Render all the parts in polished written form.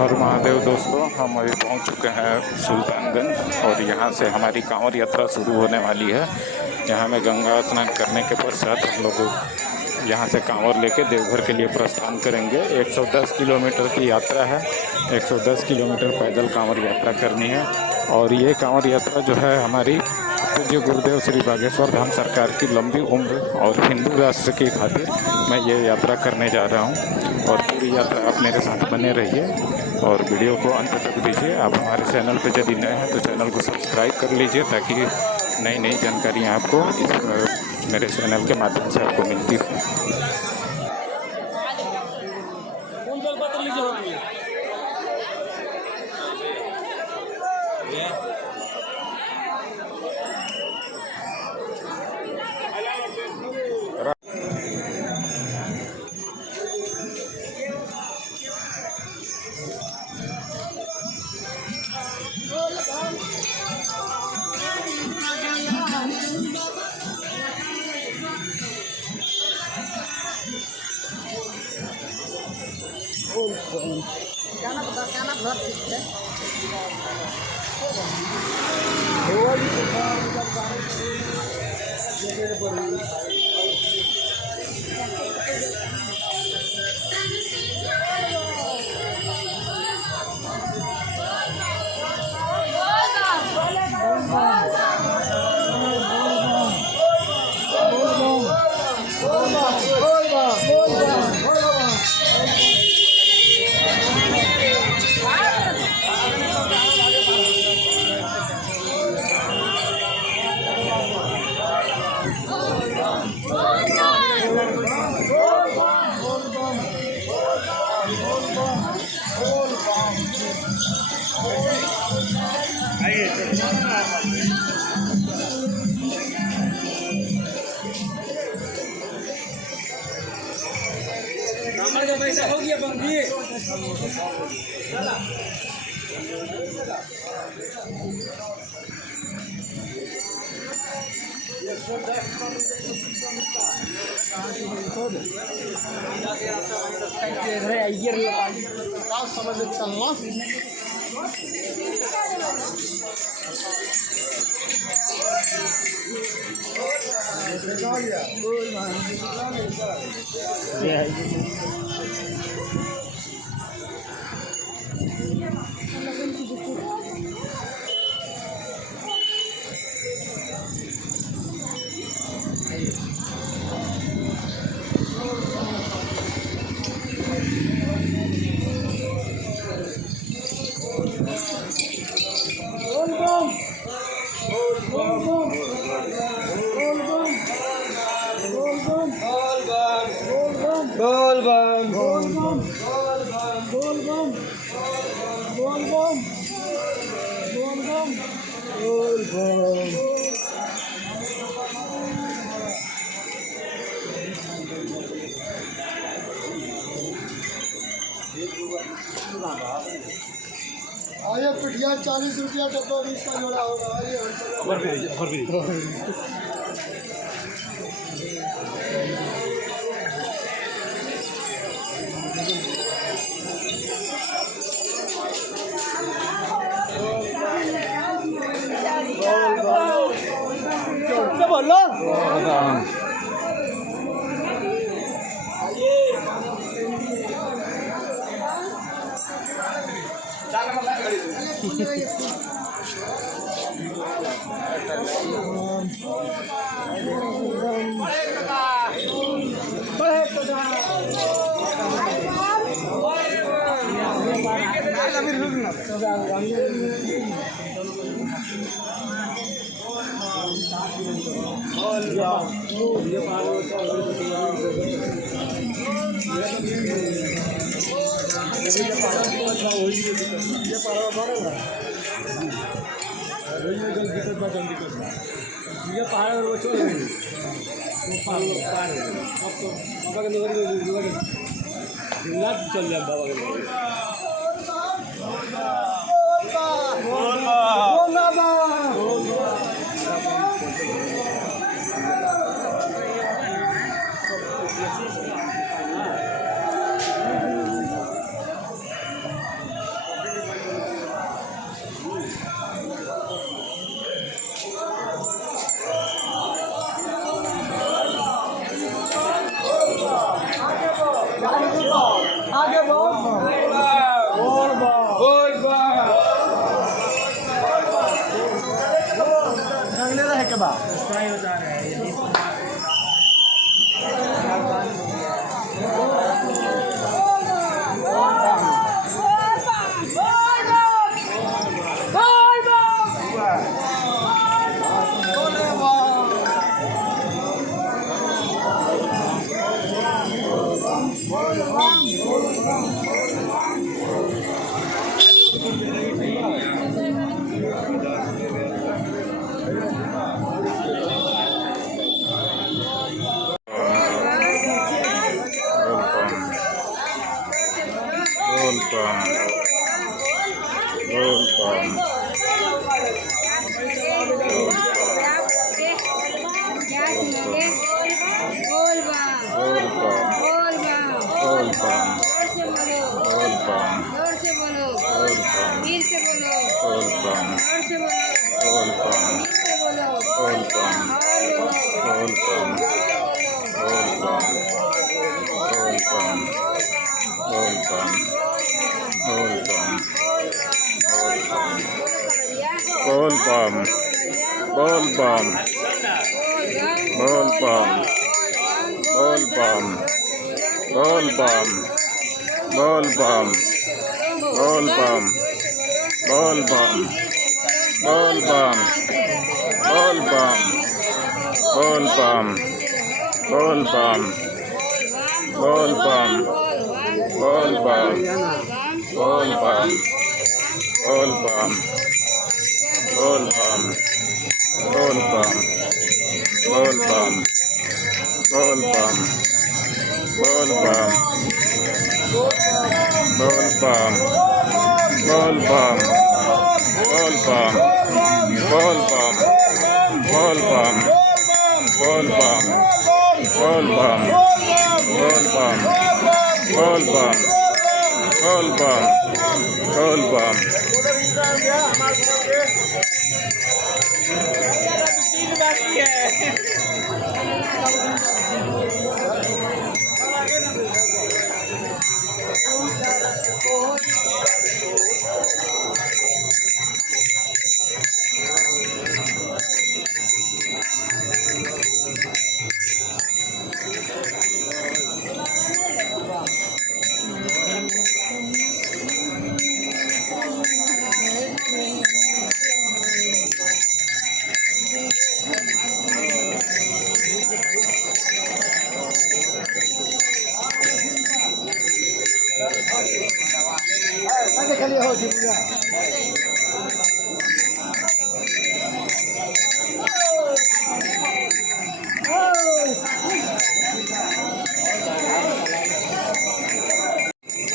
हर महादेव दोस्तों, हम अभी पहुंच चुके हैं सुल्तानगंज और यहाँ से हमारी कांवड़ यात्रा शुरू होने वाली है। यहाँ में गंगा स्नान करने के पश्चात हम लोग यहाँ से कांवड़ लेके देवघर के लिए प्रस्थान करेंगे। 110 किलोमीटर की यात्रा है। 110 किलोमीटर पैदल कांवड़ यात्रा करनी है और ये कांवड़ यात्रा जो है हमारी पूज्य गुरुदेव श्री बागेश्वर धाम सरकार की लंबी उम्र और हिंदू राष्ट्र की खातिर मैं ये यात्रा करने जा रहा हूँ और पूरी यात्रा आप मेरे साथ बने रहिए और वीडियो को अंत तक दीजिए। आप हमारे चैनल पर यदि नए हैं तो चैनल को सब्सक्राइब कर लीजिए ताकि नई नई जानकारियाँ आपको इस मेरे चैनल के माध्यम से आपको मिलती रहे। पैसा हो गया बंदी आइए पिटिया 40 रुपया डब्बा 20 का जोड़ा होगा। चल जाए बाबा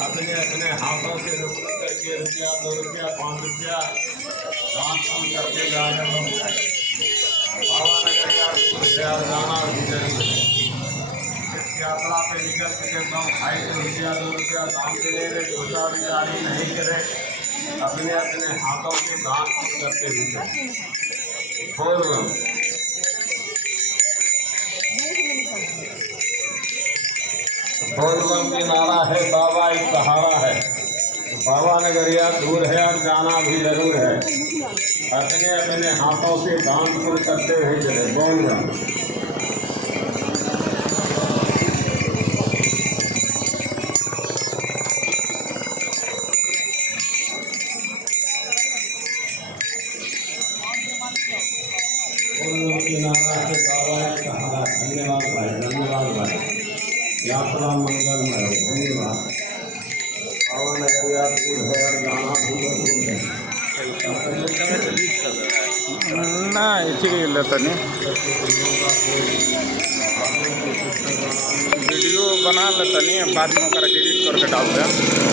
अपने अपने हाथों से रुक करके रुपया 2 रुपया 5 रुपया दान पुण्य करके जा रहे हो। बाबा ने कहा यार जाना भी जरूर है। इस यात्रा पे निकल के हम 2.5 रुपया 2 रुपया दान दे रहे, छोटा भी जारी नहीं करे, अपने अपने हाथों से दान पुण्य करते हुए बोल बोलबम की नारा है, बाबा एक सहारा है। बाबा नगरिया दूर है और जाना भी जरूर है। अपने अपने हाथों से दान पुण्य करते हुए चले बोलबम। बोलबम की नारा है, बाबा एक सहारा। धन्यवाद भाई, धन्यवाद भाई। यात्रा मंगलमय हो। धन्यवाद। बाबा नगरिया दूर है और जाना भी जरूर है। ना इसी तनी वीडियो बना लेतनी, बाद में एडिट करके डाल दें।